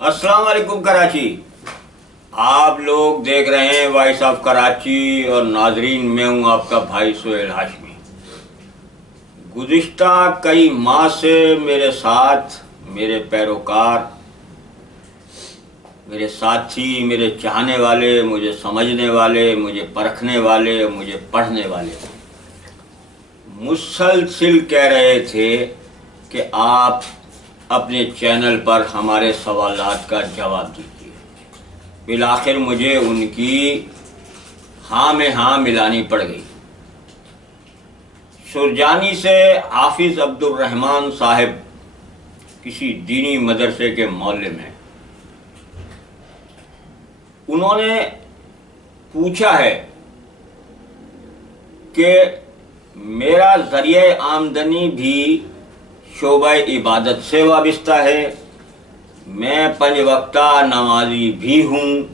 अस्सलाम वालेकुम कराची। आप लोग देख रहे हैं वॉइस ऑफ कराची और नाजरीन, मैं हूं आपका भाई सुहेल हाशमी। गुज़िश्ता कई माह से मेरे साथ मेरे पैरोकार, मेरे साथी, मेरे चाहने वाले, मुझे समझने वाले, मुझे परखने वाले, मुझे पढ़ने वाले मुसलसिल कह रहे थे कि आप अपने चैनल पर हमारे सवालात का जवाब दीजिए। बिलाखिर मुझे उनकी हाँ में हाँ मिलानी पड़ गई। सुरजानी से हाफिज अब्दुल रहमान साहब किसी दीनी मदरसे के मौल्लिम हैं। उन्होंने पूछा है कि मेरा ज़रिए आमदनी भी शोबा इबादत से वाबस्ता है, मैं 5 वक्ता नमाजी भी हूँ,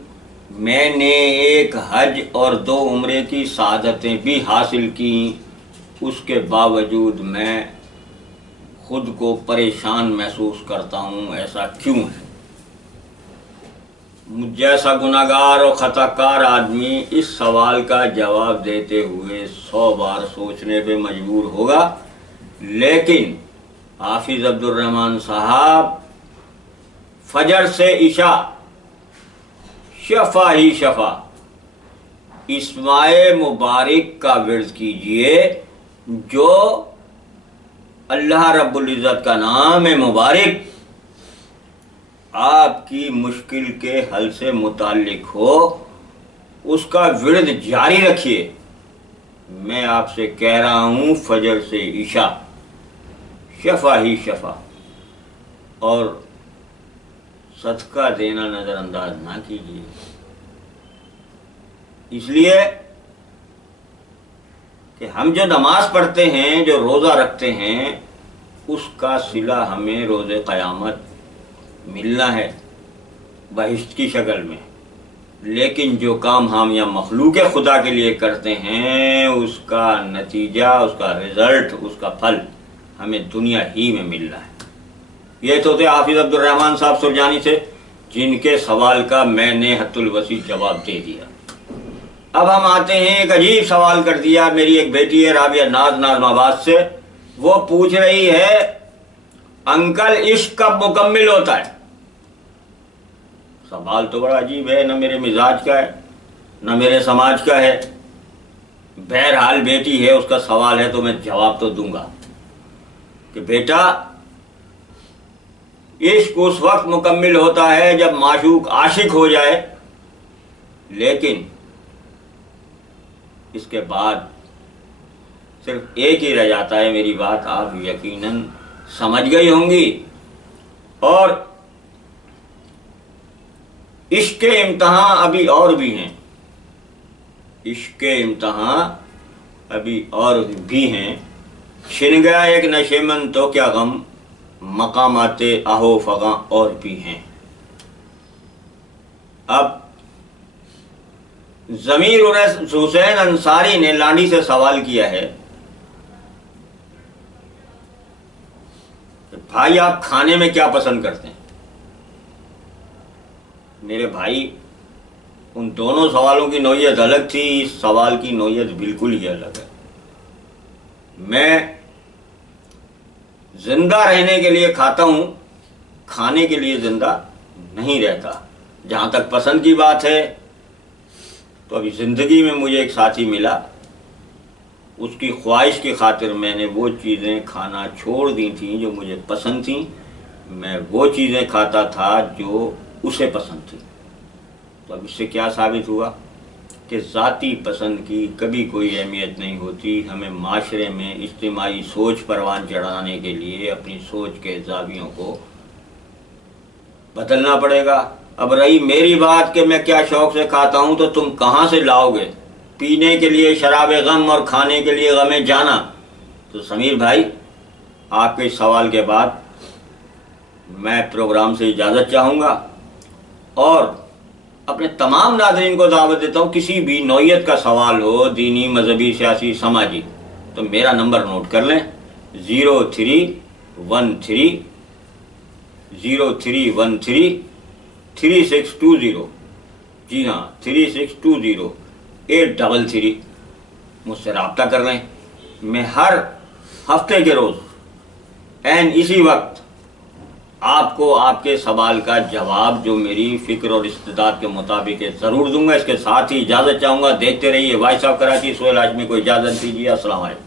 मैंने एक हज और 2 उम्रे की सआदतें भी हासिल की, उसके बावजूद मैं खुद को परेशान महसूस करता हूँ, ऐसा क्यों है? मुझ जैसा गुनाहगार और ख़ताकार आदमी इस सवाल का जवाब देते हुए 100 बार सोचने पे मजबूर होगा, लेकिन हाफिज अब्दुल रहमान साहब फजर से इशा शफा ही शफा इस्माए मुबारक का विर्द कीजिए, जो अल्लाह रब्बुल इज़्ज़त का नाम है मुबारक, आपकी मुश्किल के हल से मुताल्लिक हो, उसका विर्द जारी रखिए। मैं आपसे कह रहा हूँ फजर से इशा शफा ही शफा, और सदका देना नज़रअंदाज ना कीजिए। इसलिए कि हम जो नमाज पढ़ते हैं, जो रोज़ा रखते हैं, उसका सिला हमें रोज़े क़यामत मिलना है बहिश्त की शक्ल में। लेकिन जो काम हम या मखलूक खुदा के लिए करते हैं, उसका नतीजा, उसका रिज़ल्ट, उसका फल हमें दुनिया ही में मिल रहा है। ये तो थे हाफिज अब्दुल रहमान साहब सुरजानी से, जिनके सवाल का मैंने हत्तुल वसी जवाब दे दिया। अब हम आते हैं, एक अजीब सवाल कर दिया। मेरी एक बेटी है राबिया नाज नाज़माबाद से, वो पूछ रही है, अंकल इश्क कब मुकम्मिल होता है? सवाल तो बड़ा अजीब है, न मेरे मिजाज का है, न मेरे समाज का है। बहरहाल बेटी है, उसका सवाल है तो मैं जवाब तो दूंगा कि बेटा, इश्क उस वक्त मुकम्मिल होता है जब माशूक आशिक हो जाए, लेकिन इसके बाद सिर्फ एक ही रह जाता है। मेरी बात आप यकीनन समझ गई होंगी। और इश्क के इम्तहान अभी और भी हैं, इश्क के इम्तहान अभी और भी हैं। छिन गया एक नशे मन तो क्या गम, मकामाते आहो फगा और भी हैं। अब ज़मीर हुसैन अंसारी ने लांडी से सवाल किया है, भाई आप खाने में क्या पसंद करते हैं? मेरे भाई, उन दोनों सवालों की नौयत अलग थी, इस सवाल की नौयत बिल्कुल ही अलग है। मैं जिंदा रहने के लिए खाता हूं, खाने के लिए जिंदा नहीं रहता। जहां तक पसंद की बात है, तो अभी जिंदगी में मुझे एक साथी मिला, उसकी ख्वाहिश की खातिर मैंने वो चीज़ें खाना छोड़ दी थी जो मुझे पसंद थी। मैं वो चीज़ें खाता था जो उसे पसंद थी। तो अब इससे क्या साबित हुआ कि ज़ाती पसंद की कभी कोई अहमियत नहीं होती। हमें माशरे में इज्तिमाई सोच परवान चढ़ाने के लिए अपनी सोच के ज़ावियों को बदलना पड़ेगा। अब रही मेरी बात कि मैं क्या शौक़ से खाता हूँ, तो तुम कहाँ से लाओगे? पीने के लिए शराब गम और खाने के लिए गम जाना। तो समीर भाई, आपके इस सवाल के बाद मैं प्रोग्राम से इजाज़त चाहूँगा और अपने तमाम नाज़रीन को दावत देता हूँ, किसी भी नौयत का सवाल हो, दीनी, मजहबी, सियासी, समाजी, तो मेरा नंबर नोट कर लें, 0313 0313 3620، جی ہاں 3620-833 مجھ سے رابطہ کر لیں. میں ہر ہفتے کے روز عین اسی وقت آپ کو آپ کے سوال کا جواب جو میری فکر اور استعداد کے مطابق ہے ضرور دوں گا. اس کے ساتھ ہی اجازت چاہوں گا. دیکھتے رہیے وائس آف کراچی. سہیل ہاشمی کو اجازت دیجیے. السلام علیکم.